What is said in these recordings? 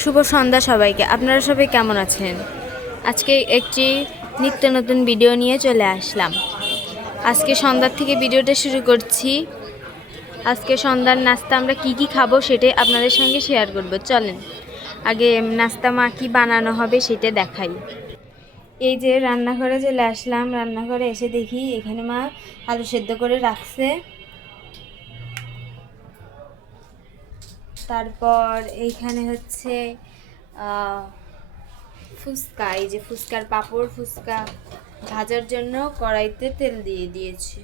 শুভ সন্ধ্যা সবাইকে। আপনারা সবাই কেমন আছেন? আজকে একটি নিত্য নতুন ভিডিও নিয়ে চলে আসলাম। আজকে সন্ধ্যার থেকে ভিডিওটা শুরু করছি। আজকে সন্ধ্যার নাস্তা আমরা কি খাবো সেটাই আপনাদের সঙ্গে শেয়ার করব। চলেন আগে নাস্তা মা কি বানানো হবে সেটা দেখাই। এই যে রান্নাঘরে চলে আসলাম। রান্নাঘরে এসে দেখি এখানে মা আলু সেদ্ধ করে রাখছে। তারপর এইখানে হচ্ছে ফুচকা, এই যে ফুচকার পাঁপড়, ফুচকা ভাজার জন্য কড়াইতে তেল দিয়ে দিয়েছি।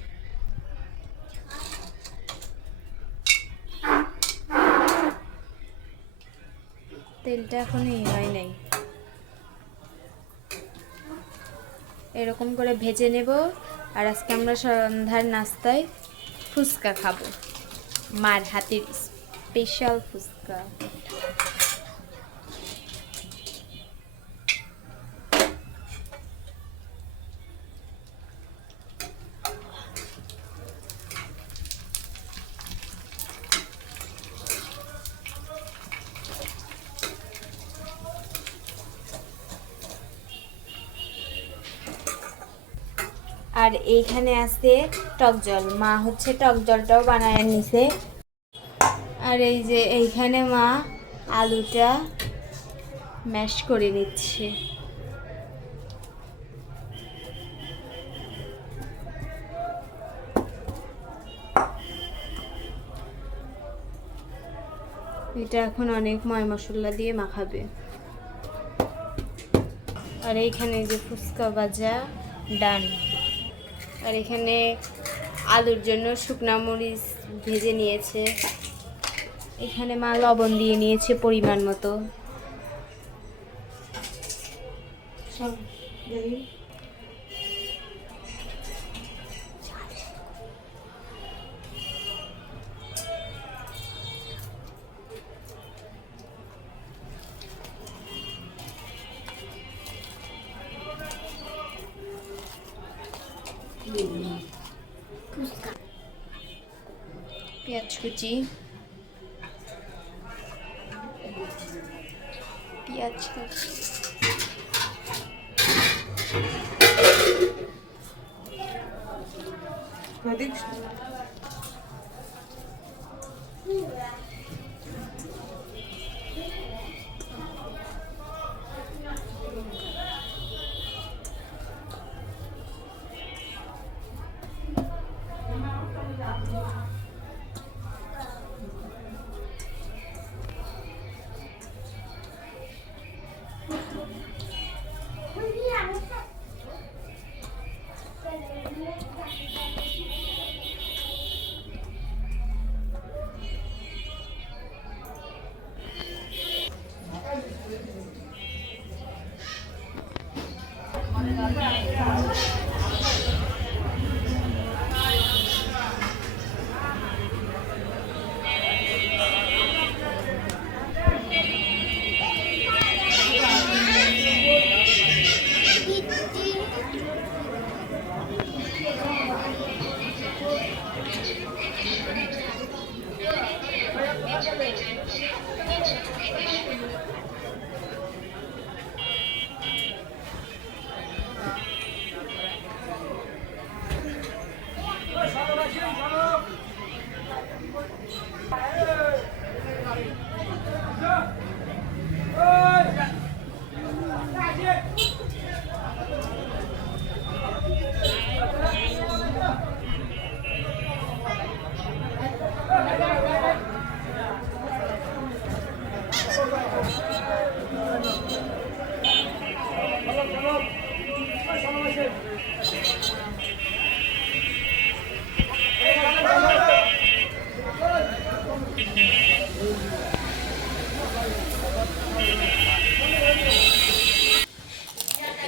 তেলটা এখন হয় নাই, এরকম করে ভেজে নেব। আর আজকে আমরা সন্ধ্যার নাস্তায় ফুচকা খাবো, মার হাতের স্পেশাল ফুচকা। আর এইখানে আছে টক জল, মা হচ্ছে টক জলটাও বানায় নিছে। আর এই যে এইখানে মা আলুটা ম্যাশ করে নিচ্ছে। এটা এখন অনেক ময় মশলা দিয়ে মাখাবে। আর এইখানে যে ফুচকা ভাজা ডান। আর এখানে আলুর জন্য শুকনা মরিচ ভেজে নিয়েছে। এখানে মা লবণ দিয়ে নিয়েছে পরিমাণ মতো। পেঁয়াজ কুচি, পেঁয়াজ কুচি,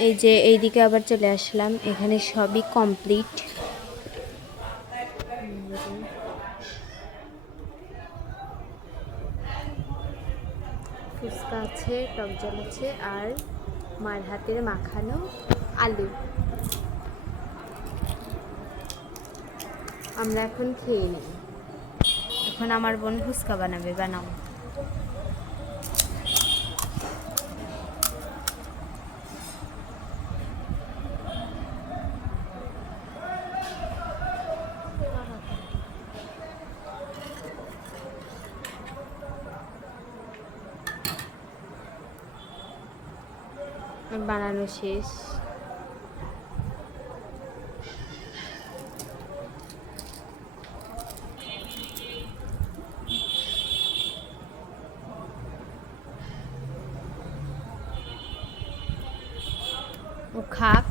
এই যে এইদিকে আবার চলে আসলাম। এখানে সবই কমপ্লিট। ফুচকা আছে, টক জল আছে, আর মার হাতের মাখানো আলু। আমরা এখন খেয়ে নিই। এখন আমার বোন ফুচকা বানাবে, বানাও। বানানো শেষ। ও খাক,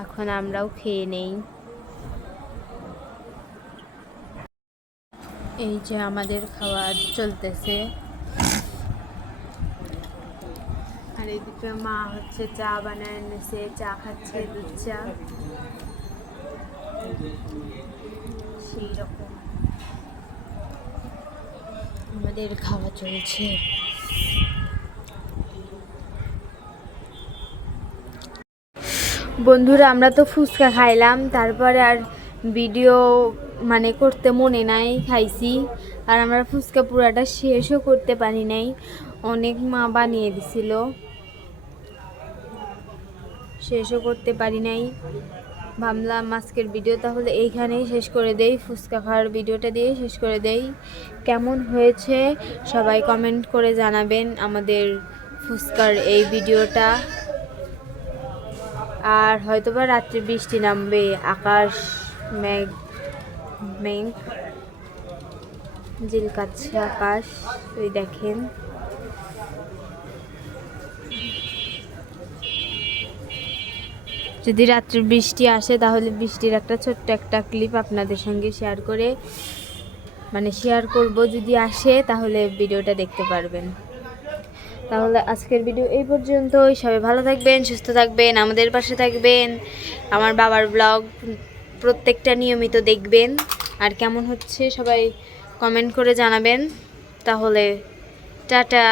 এখন আমরাও খেয়ে নেই। এই যে আমাদের খাওয়া চলতেছে, আর এদিকে মা হচ্ছে চা বানায় এনেছে, চা খাচ্ছে, দুধ চা। সেই রকম আমাদের খাওয়া চলছে। বন্ধুরা, আমরা তো ফুচকা খাইলাম, তারপরে আর ভিডিও মানে করতে মনে নাই, খাইছি। আর আমরা ফুচকা পুরাটা শেষও করতে পারি নাই, অনেক মা বানিয়ে দিছিল, শেষও করতে পারি নাই। ভাবলাম আজকের ভিডিও তাহলে এইখানেই শেষ করে দেই, ফুচকা খাওয়ার ভিডিওটা দিয়ে শেষ করে দেই। কেমন হয়েছে সবাই কমেন্ট করে জানাবেন আমাদের ফুচকার এই ভিডিওটা। আর হয়তোবা রাত্রে বৃষ্টি নামবে, আকাশ মেঘ মেঘ ঝিলকাচ্ছে আকাশ, ওই দেখেন। যদি রাত্রে বৃষ্টি আসে তাহলে বৃষ্টির একটা ছোট্ট একটা ক্লিপ আপনাদের সঙ্গে শেয়ার করব, যদি আসে তাহলে ভিডিওটা দেখতে পারবেন। তাহলে আজকের ভিডিও এই পর্যন্তই। সবাই ভালো থাকবেন, সুস্থ থাকবেন, আমাদের পাশে থাকবেন। আমার বাবার ব্লগ প্রত্যেকটা নিয়মিত দেখবেন। আর কেমন হচ্ছে সবাই কমেন্ট করে জানাবেন। তাহলে টাটা।